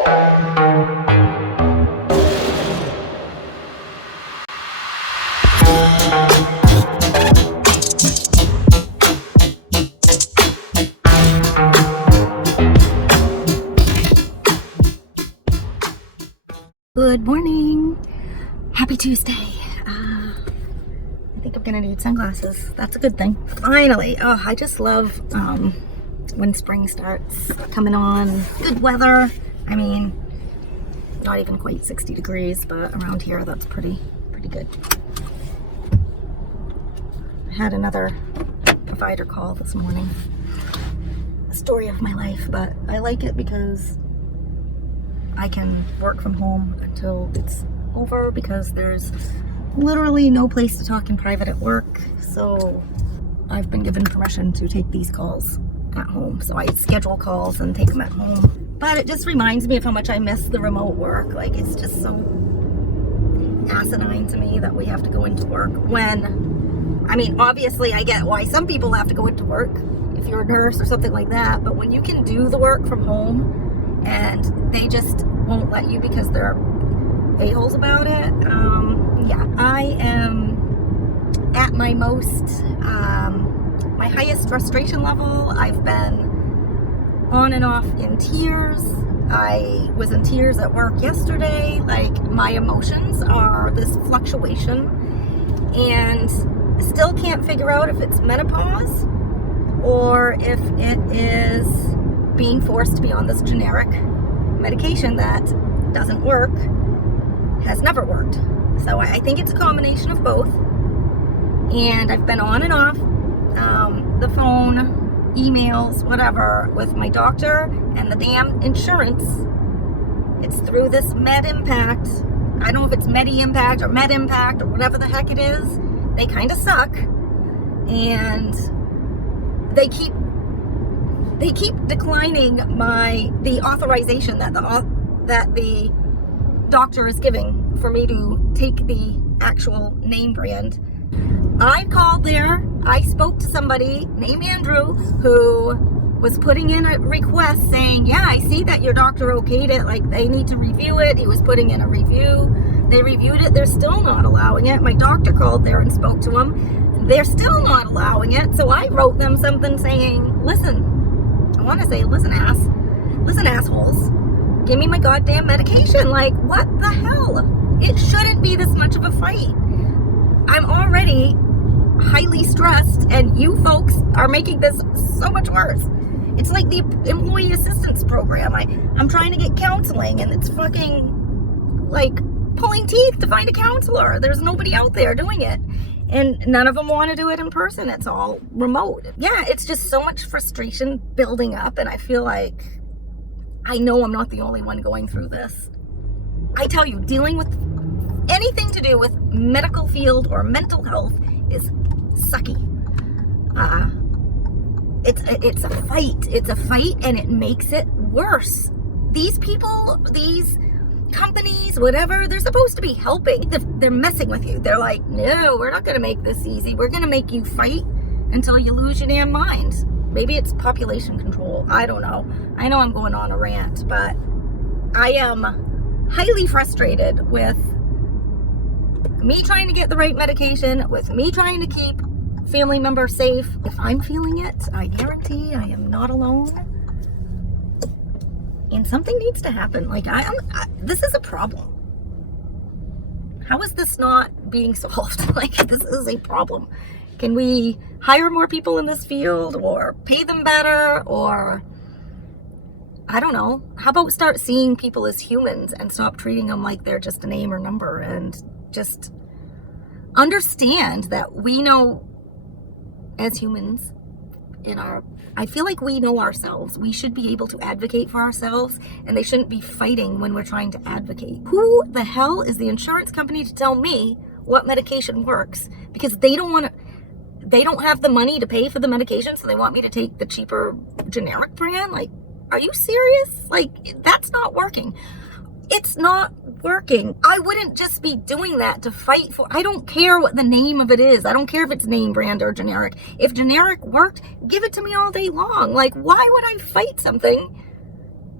Good morning. Happy Tuesday. I think I'm gonna need sunglasses. That's a good thing. Finally. Oh, I just love when spring starts coming on. Good weather. I mean, not even quite 60 degrees, but around here that's pretty good. I had another provider call this morning. A story of my life, but I like it because I can work from home until it's over, because there's literally no place to talk in private at work. So I've been given permission to take these calls at home. So I schedule calls and take them at home. But it just reminds me of how much I miss the remote work. Like, it's just so asinine to me that we have to go into work when, I mean, obviously I get why some people have to go into work if you're a nurse or something like that. But when you can do the work from home and they just won't let you because they're a-holes about it. Yeah, I am at my most, my highest frustration level. I've been on and off in tears. I was in tears at work yesterday. Like, my emotions are this fluctuation, and still can't figure out if it's menopause or if it is being forced to be on this generic medication that doesn't work, has never worked. So I think it's a combination of both. And I've been on and off the phone, emails, whatever, with my doctor and the damn insurance. It's through this Medimpact. I don't know if it's Medimpact or Medimpact or whatever the heck it is. They kind of suck. And they keep declining the authorization that the doctor is giving for me to take the actual name brand. I called there. I spoke to somebody named Andrew who was putting in a request saying, yeah, I see that your doctor okayed it. Like, they need to review it. He was putting in a review. They reviewed it. They're still not allowing it. My doctor called there and spoke to him. They're still not allowing it. So I wrote them something saying, listen, I want to say, listen, assholes, give me my goddamn medication. Like, what the hell? It shouldn't be this much of a fight. I'm already highly stressed, and you folks are making this so much worse. It's like the employee assistance program. I'm trying to get counseling, and it's fucking like pulling teeth to find a counselor. There's nobody out there doing it. And none of them want to do it in person. It's all remote. Yeah, it's just so much frustration building up. And I feel like I know I'm not the only one going through this. I tell you, dealing with anything to do with medical field or mental health is sucky. It's a fight. It's a fight, and it makes it worse. These people, these companies, whatever, they're supposed to be helping. They're messing with you. They're like, no, we're not going to make this easy. We're going to make you fight until you lose your damn mind. Maybe it's population control. I don't know. I know I'm going on a rant, but I am highly frustrated with me trying to get the right medication, with me trying to keep family members safe. If I'm feeling it, I guarantee I am not alone. And something needs to happen. Like, this is a problem. How is this not being solved? Like, this is a problem. Can we hire more people in this field, or pay them better, or I don't know. How about start seeing people as humans and stop treating them like they're just a name or number, and just understand that we know as humans I feel like we know ourselves. We should be able to advocate for ourselves, and they shouldn't be fighting when we're trying to advocate. Who the hell is the insurance company to tell me what medication works? Because they don't have the money to pay for the medication, so they want me to take the cheaper generic brand? Like, are you serious? Like, that's not working. It's not working. I wouldn't just be doing that to fight for, I don't care what the name of it is. I don't care if it's name brand or generic. If generic worked, give it to me all day long. Like, why would I fight something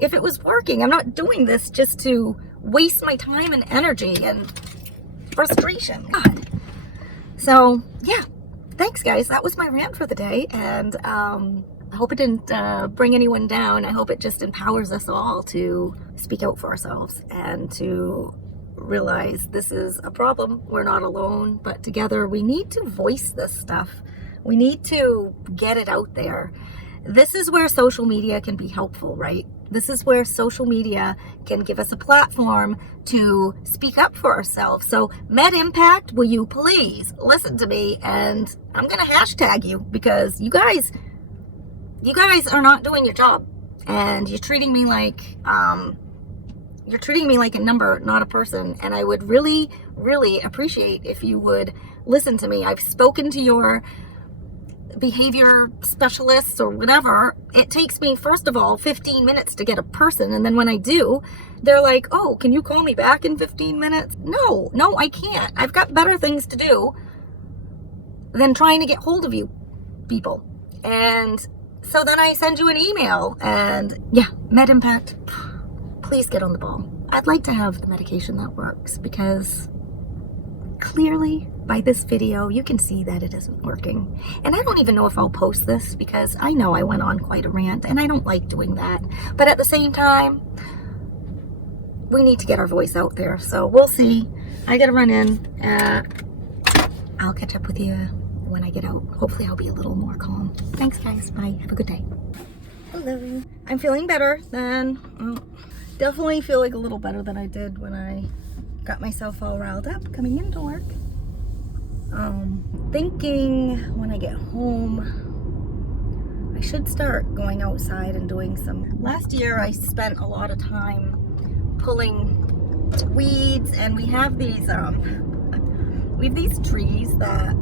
if it was working. I'm not doing this just to waste my time and energy and frustration. God. So yeah, thanks guys. That was my rant for the day, and I hope it didn't bring anyone down. I hope it just empowers us all to speak out for ourselves and to realize this is a problem. We're not alone, but together we need to voice this stuff. We need to get it out there. This is where social media can be helpful, right? This is where social media can give us a platform to speak up for ourselves. So Medimpact, will you please listen to me? And I'm going to hashtag you, because you guys are not doing your job, and you're treating me like a number, not a person. And I would really, really appreciate if you would listen to me. I've spoken to your behavior specialists or whatever. It takes me, first of all, 15 minutes to get a person, and then when I do, they're like, oh, can you call me back in 15 minutes? No, I can't. I've got better things to do than trying to get hold of you people. And so then I send you an email, and yeah, Medimpact, please get on the ball. I'd like to have the medication that works, because clearly by this video you can see that it isn't working. And I don't even know if I'll post this, because I know I went on quite a rant and I don't like doing that. But at the same time, we need to get our voice out there. So we'll see. I gotta run in. I'll catch up with you when I get out. Hopefully I'll be a little more calm. Thanks guys. Bye. Have a good day. Hello. I'm feeling better than, definitely feel like a little better than I did when I got myself all riled up coming into work. Thinking when I get home, I should start going outside and doing some. Last year I spent a lot of time pulling weeds, and we have these trees that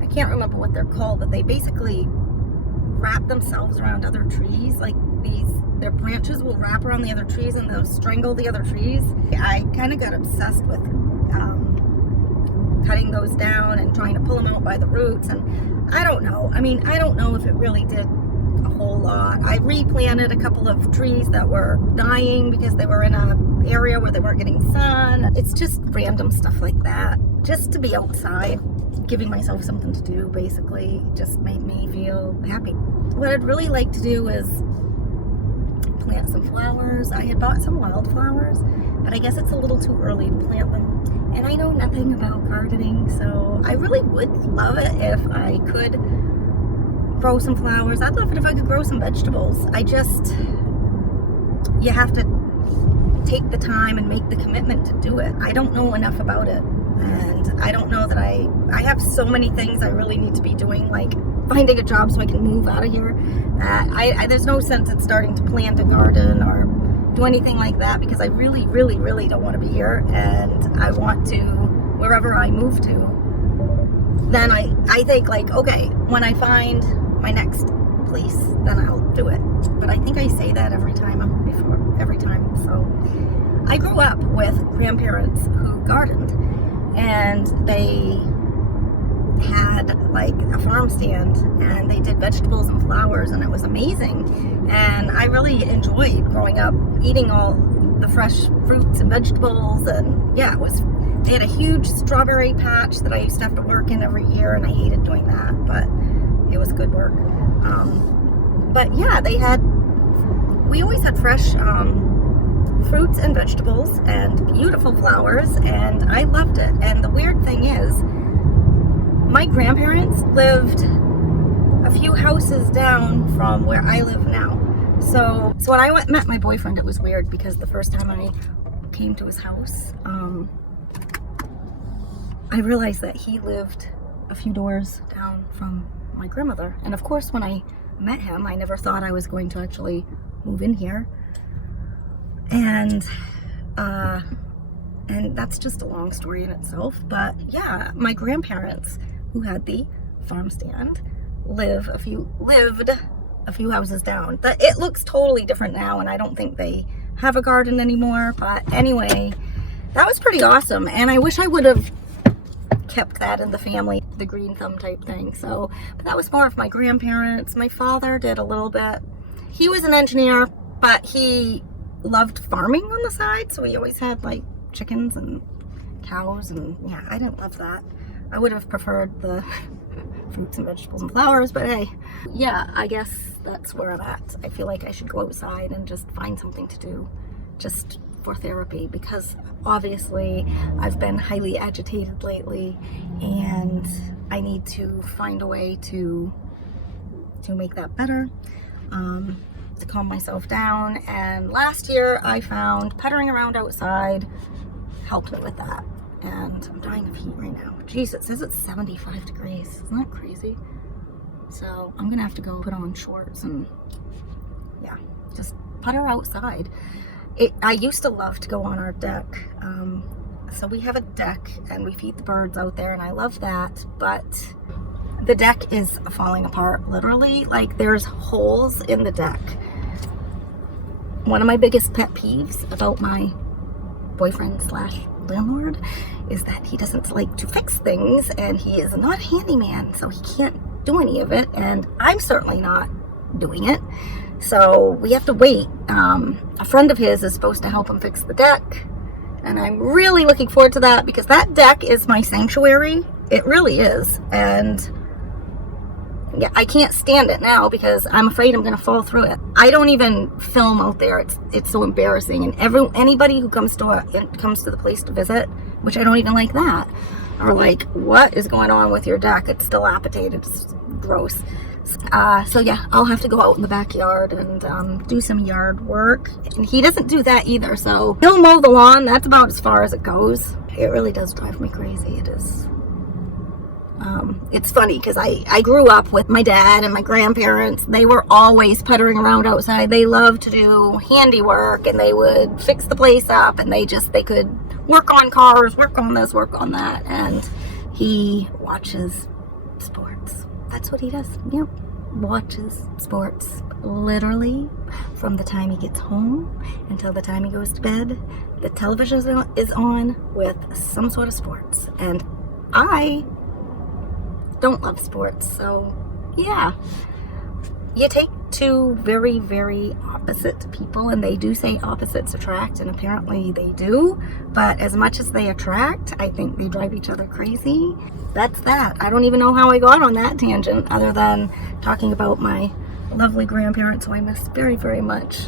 I can't remember what they're called, but they basically wrap themselves around other trees. Like their branches will wrap around the other trees and they'll strangle the other trees. I kind of got obsessed with cutting those down and trying to pull them out by the roots, and I don't know. I mean, I don't know if it really did a whole lot. I replanted a couple of trees that were dying because they were in an area where they weren't getting sun. It's just random stuff like that, just to be outside, giving myself something to do. Basically just made me feel happy. What I'd really like to do is plant some flowers. I had bought some wildflowers, but I guess it's a little too early to plant them. And I know nothing about gardening, so I really would love it if I could grow some flowers. I'd love it if I could grow some vegetables. You have to take the time and make the commitment to do it. I don't know enough about it, and I don't know that I have so many things I really need to be doing, like finding a job so I can move out of here. There's no sense in starting to plant a garden or do anything like that, because I really, really, really don't want to be here, and I want to, wherever I move to, then I think like, okay, when I find my next place, then I'll do it. But I think I say that every time. So I grew up with grandparents who gardened, and they had like a farm stand, and they did vegetables and flowers, and it was amazing. And I really enjoyed growing up eating all the fresh fruits and vegetables. And yeah, they had a huge strawberry patch that I used to have to work in every year, and I hated doing that, but it was good work. But yeah, we always had fresh fruits and vegetables and beautiful flowers, and I loved it. And the weird thing is, my grandparents lived a few houses down from where I live now. So when I met my boyfriend, it was weird, because the first time I came to his house, I realized that he lived a few doors down from my grandmother. And of course, when I met him, I never thought I was going to actually move in here. And that's just a long story in itself. But yeah, my grandparents, who had the farm stand, lived a few houses down. It looks totally different now, and I don't think they have a garden anymore. But anyway, that was pretty awesome, and I wish I would have kept that in the family, the green thumb type thing. So, but that was more of my grandparents. My father did a little bit. He was an engineer but he loved farming on the side, so he always had like chickens and cows, and yeah, I didn't love that. I would have preferred the fruits and vegetables and flowers, but hey, yeah, I guess that's where I'm at. I feel like I should go outside and just find something to do just for therapy, because obviously I've been highly agitated lately and I need to find a way to make that better, to calm myself down. And last year I found puttering around outside helped me with that, and I'm dying of heat right now. Jeez, it says it's 75 degrees. Isn't that crazy? So I'm gonna have to go put on shorts and yeah, just putter outside. I used to love to go on our deck. So we have a deck and we feed the birds out there, and I love that, but the deck is falling apart, literally. Like, there's holes in the deck. One of my biggest pet peeves about my boyfriend slash landlord is that he doesn't like to fix things, and he is not a handyman, so he can't do any of it, and I'm certainly not doing it. So we have to wait. A friend of his is supposed to help him fix the deck, and I'm really looking forward to that, because that deck is my sanctuary. It really is. And yeah, I can't stand it now because I'm afraid I'm going to fall through it. I don't even film out there. It's so embarrassing. And anybody who comes to the place to visit, which I don't even like that, are like, what is going on with your deck? It's dilapidated. It's gross. So yeah, I'll have to go out in the backyard and do some yard work. And he doesn't do that either, so he'll mow the lawn. That's about as far as it goes. It really does drive me crazy. It is. It's funny because I grew up with my dad and my grandparents. They were always puttering around outside. They loved to do handiwork, and they would fix the place up, and they could work on cars, work on this, work on that. And he watches sports. That's what he does. Yep. Watches sports. Literally, from the time he gets home until the time he goes to bed, the television is on with some sort of sports. And I don't love sports, so yeah. You take two very, very opposite people, and they do say opposites attract, and apparently they do, but as much as they attract, I think they drive each other crazy. That's that. I don't even know how I got on that tangent, other than talking about my lovely grandparents, who I miss very, very much,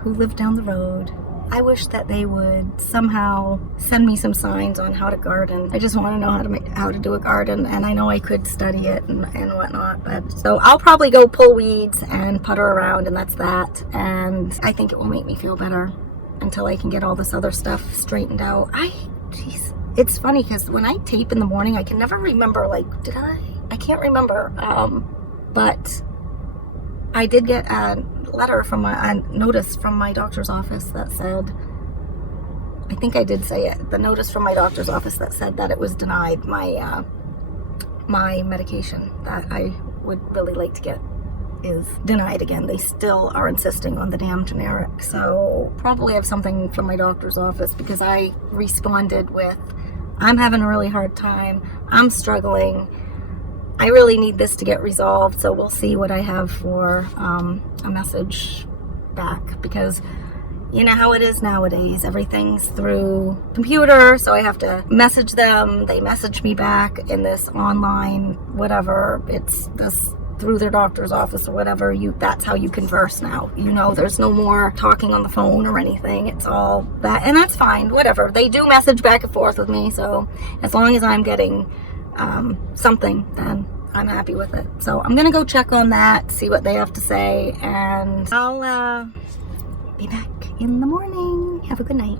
who live down the road. I wish that they would somehow send me some signs on how to garden. I just want to know how to do a garden, and I know I could study it and whatnot. But so I'll probably go pull weeds and putter around, and that's that. And I think it will make me feel better until I can get all this other stuff straightened out. Jeez, it's funny because when I tape in the morning, I can never remember. Like, I can't remember. But I did get a notice from my doctor's office that said, I think I did say it, the notice from my doctor's office that said that it was denied. My medication that I would really like to get is denied again. They still are insisting on the damn generic. So probably have something from my doctor's office, because I responded with, I'm having a really hard time, I'm struggling, I really need this to get resolved. So we'll see what I have for a message back, because you know how it is nowadays. Everything's through computer, so I have to message them. They message me back in this online, whatever. It's this through their doctor's office or whatever. That's how you converse now. You know, there's no more talking on the phone or anything. It's all that, and that's fine. Whatever. They do message back and forth with me, so as long as I'm getting something, then I'm happy with it. So I'm gonna go check on that, see what they have to say, and I'll be back in the morning. Have a good night.